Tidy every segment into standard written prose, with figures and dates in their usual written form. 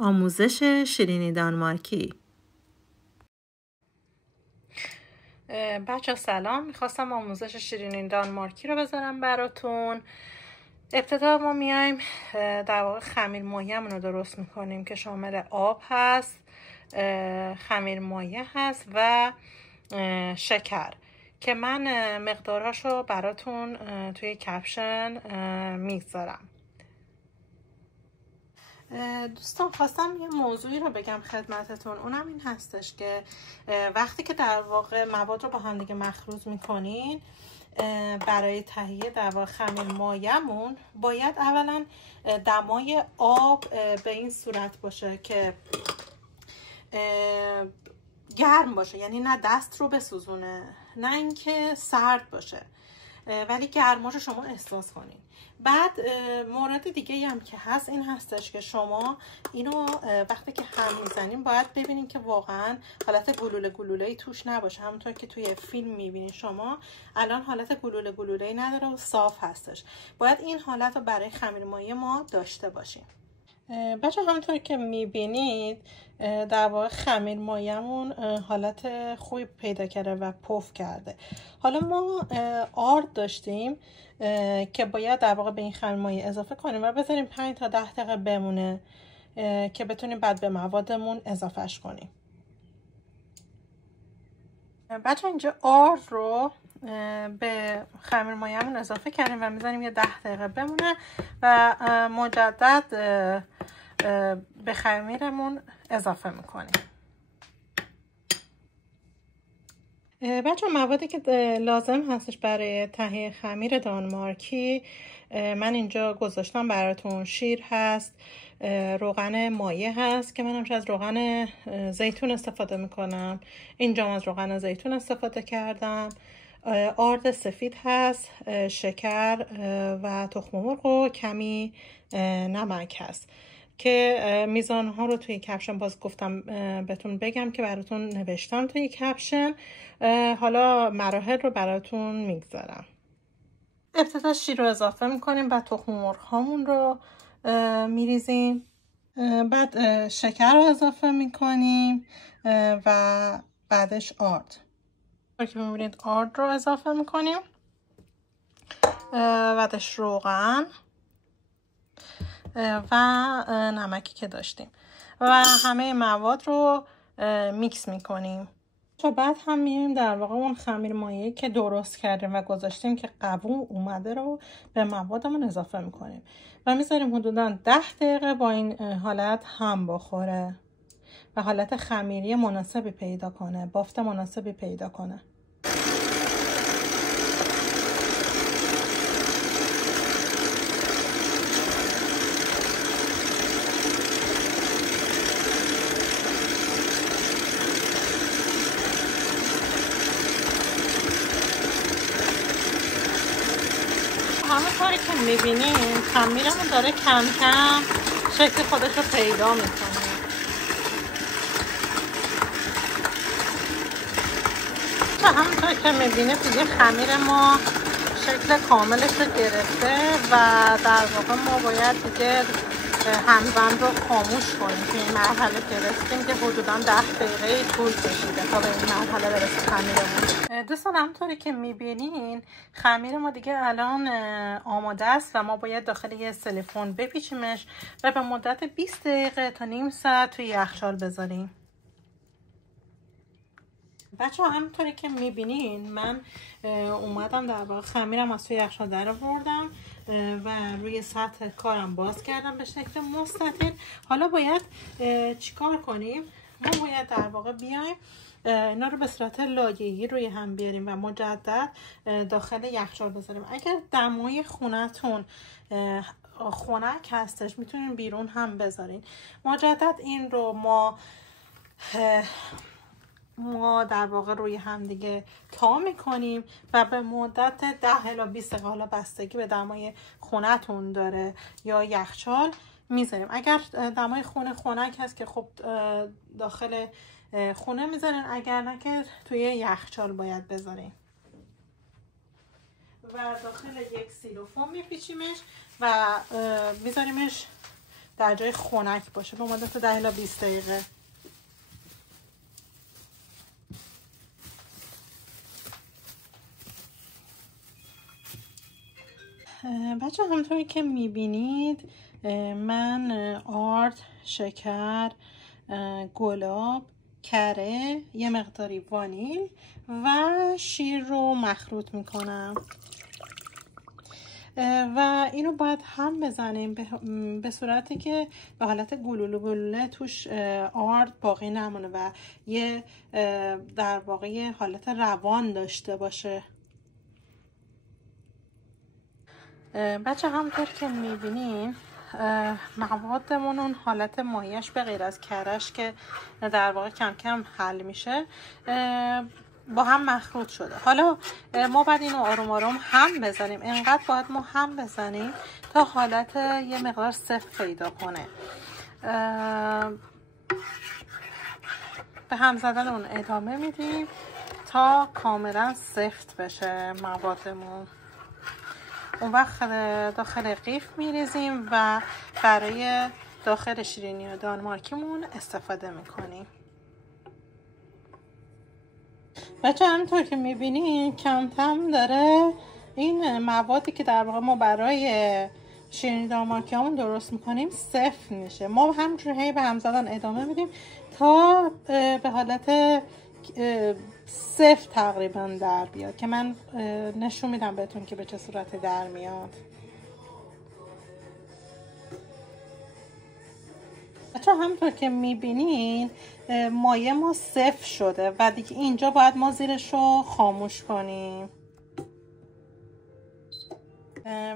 آموزش شیرینی دانمارکی. بچه سلام، میخواستم آموزش شیرینی دانمارکی رو بذارم براتون. ابتدا ما میایم در واقع خمیر مایه‌مون رو درست میکنیم که شامل آب هست، خمیر مایه هست و شکر که من مقدارهاش رو براتون توی کپشن میگذارم. دوستان خواستم یه موضوعی رو بگم خدمتتون، اونم این هستش که وقتی که در واقع مواد رو با هم دیگه مخلوط میکنین برای تهیه در واقع خمیر مایه‌مون باید اولا دمای آب به این صورت باشه که گرم باشه، یعنی نه دست رو بسوزونه نه اینکه سرد باشه، ولی گرماش رو شما احساس کنین. بعد مورد دیگه هم که هست این هستش که شما اینو وقتی که هم میزنین باید ببینین که واقعا حالت گلوله‌ای توش نباشه. همونطور که توی فیلم میبینین شما الان حالت گلوله‌ای نداره و صاف هستش. باید این حالت رو برای خمیر مایه ما داشته باشیم. بچه همونطور که میبینید در واقع خمیر مایه‌مون حالت خوبی پیدا کرده و پف کرده. حالا ما آرد داشتیم که باید در واقع به این خمیر مایه اضافه کنیم و بذاریم 5 تا 10 دقیقه بمونه که بتونیم بعد به موادمون اضافهش کنیم. بچه اینجا آرد رو به خمیر مایه‌مون اضافه کردیم و میذاریم یه 10 دقیقه بمونه و مجدد به خمیرمون اضافه میکنیم. بچه موادی که لازم هستش برای تهیه خمیر دانمارکی من اینجا گذاشتم براتون. شیر هست، روغن مایه هست که من همیشه از روغن زیتون استفاده میکنم، اینجا از روغن زیتون استفاده کردم. آرد سفید هست، شکر و تخم مرغ و کمی نمک هست که میزان ها رو توی کپشن باز گفتم بهتون بگم که براتون نوشتم توی کپشن. حالا مراحل رو براتون میگذارم. ابتدا شیر رو اضافه میکنیم، بعد تخم مرغ هامون رو میریزیم، بعد شکر رو اضافه میکنیم و بعدش آرد که میبینید آرد رو اضافه میکنیم، بعدش روغن و نمکی که داشتیم و همه مواد رو میکس میکنیم. و بعد هم میایم در واقع اون خمیر مایه‌ای که درست کردیم و گذاشتیم که قوام اومده رو به موادمون اضافه میکنیم و میذاریم حدودا 10 دقیقه با این حالت هم بخوره و حالت خمیری مناسبی پیدا کنه، بافت مناسبی پیدا کنه. همونطوری که میبینیم خمیرمون داره کم کم شکل خودش رو پیدا میکنه. همونطوری که میبینید دیگه خمیر ما شکل کاملش رو گرفته و در واقع ما باید دیگه همزن رو خاموش کنیم. که این مرحله گرفتیم که حدودا 10 دقیقه طول کشیده تا به این مرحله برسه خمیرمون. دوستان همونطوری که میبینین خمیر ما دیگه الان آماده است و ما باید داخل یه سیلیکون بپیچیمش و به مدت 20 دقیقه تا نیم ساعت توی یخچال بذاریم. بچه ها همونطوری که میبینین من اومدم در واقع خمیرم از توی یخچال در آوردم و روی سطح کارم باز کردم به شکل مستطیل. حالا باید چیکار کنیم؟ ما باید در واقع بیایم اینا رو به صورت لایه‌ای روی هم بیاریم و مجدد داخل یخچال بذاریم. اگر دمای خونتون خنک هستش میتونین بیرون هم بذارین. مجدد این رو ما در واقع روی هم دیگه تا میکنیم و به مدت 10 الی 20 دقیقه، حالا بستگی به دمای خونتون داره یا یخچال، میذاریم. اگر دمای خونه خنک هست که خب داخل خونه میذارین، اگر نه که توی یخچال باید بذارین و داخل یک سیلوفون میپیچیمش و میذاریمش در جای خنک باشه به مدت 10 الی 20 دقیقه. بچه همونطوری که میبینید من آرد، شکر، گلاب، کره، یه مقداری وانیل و شیر رو مخلوط میکنم و اینو باید هم بزنیم به صورتی که به حالت گلوله توش آرد باقی نمونه و یه در واقع حالت روان داشته باشه. بچه همونطور که میبینین موادمون اون حالت ماهیش به غیر از کرش که در واقع کم کم حل میشه با هم مخلوط شده. حالا ما باید اینو آروم آروم هم بزنیم، انقدر باید ما هم بزنیم تا حالت یه مقدار سفت پیدا کنه. به هم زدن اون ادامه میدیم تا کاملا سفت بشه موادمون. اون وقت داخل قیف میریزیم و برای داخل شیرینی دانمارکیمون استفاده میکنیم. بچه همینطور که میبینین کم کم داره این موادی که در واقع ما برای شیرینی دانمارکیمون درست میکنیم سفت میشه. ما همینجوری هی به هم زدن ادامه میدیم تا به حالت سفت تقریبا در بیاد که من نشون میدم بهتون که به چه صورت در میاد. بچه همونطور که میبینین مایه ما سفت شده و دیگه اینجا باید ما زیرش رو خاموش کنیم.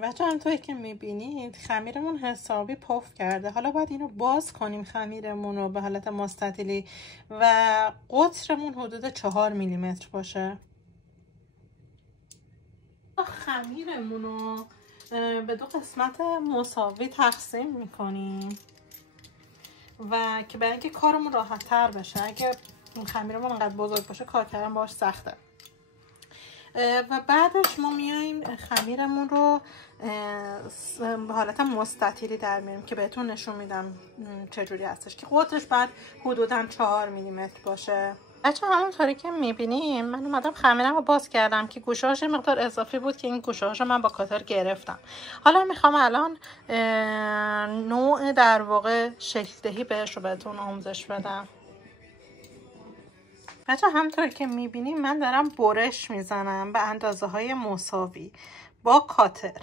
بچه همونطوری که میبینید خمیرمون حسابی پف کرده. حالا باید اینو باز کنیم خمیرمون رو به حالت مستطیلی و قطرمون حدود 4 میلیمتر باشه. خمیرمون رو به 2 قسمت مساوی تقسیم میکنیم و که برای اینکه کارمون راحت تر بشه. اگه خمیرمون انقدر بزرگ باشه کار کردن باش سخته. و بعدش ما میایم خمیرمون رو به حالت مستطیلی در میاریم که بهتون نشون میدم چجوری هستش که قطرش بعد حدوداً 4 میلیمتر باشه. بچه همونطوری که میبینیم من اومدم خمیرم رو باز کردم که گوشه‌هاش مقدار اضافی بود که این گوشه‌هاش رو من با کاتر گرفتم. حالا میخوام الان نوع در واقع شکل دهی بهش رو بهتون آموزش بدم. بچه همونطور که میبینیم من دارم برش میزنم به اندازه های مساوی با کاتر.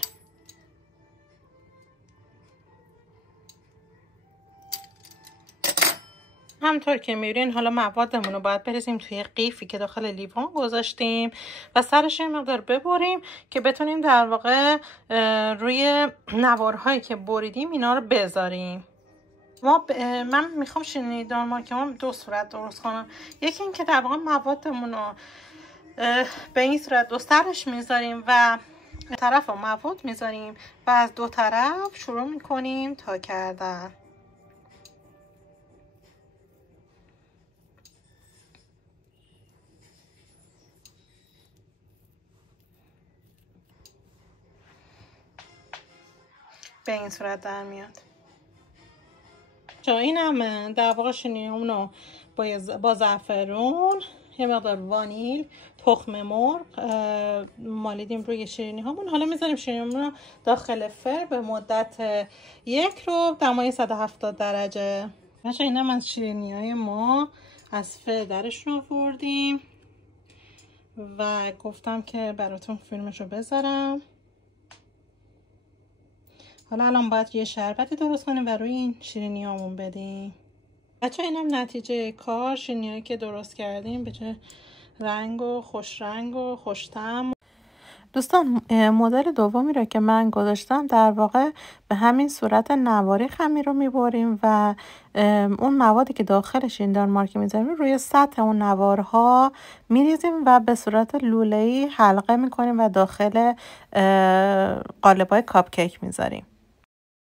همونطور که میبینین حالا موادمون رو باید بریزیم توی قیفی که داخل لیوان گذاشتیم و سرش این مقدار ببریم که بتونیم در واقع روی نوارهایی که بریدیم اینا رو بذاریم. من میخوام شیرینی دانمارکیمون 2 صورت درست کنم. یکی این که در واقع موادمون رو به این صورت 2 سرش میذاریم و طرف مواد میذاریم و از 2 طرف شروع میکنیم تا کردن. به این صورت در میاد. این هم در واقع شیرینیمون رو با زعفرون، یه مقدار وانیل، تخم مرغ مالیدیم روی شیرینی هامون. حالا میذاریم شیرینیمون رو داخل فر به مدت 1 رو دمای 170 درجه. بچه این هم از شیرینی های ما از فر درشون آوردیم و گفتم که براتون فیلمش رو بذارم. حالا الان باید یه شربتی درست کنیم و روی این شیرینی هامون بدیم. بچه اینم نتیجه کار، شیرینی هایی که درست کردیم به چه رنگ و خوش رنگ و خوش طعم. دوستان مدل دومی رو که من گذاشتم در واقع به همین صورت نواری خمیر رو میبریم و اون موادی که داخل شیرینی دانمارکی میذاریم روی سطح اون نوارها میریزیم و به صورت لوله‌ای حلقه میکنیم و داخل قالب‌های کاپ کیک میذاریم.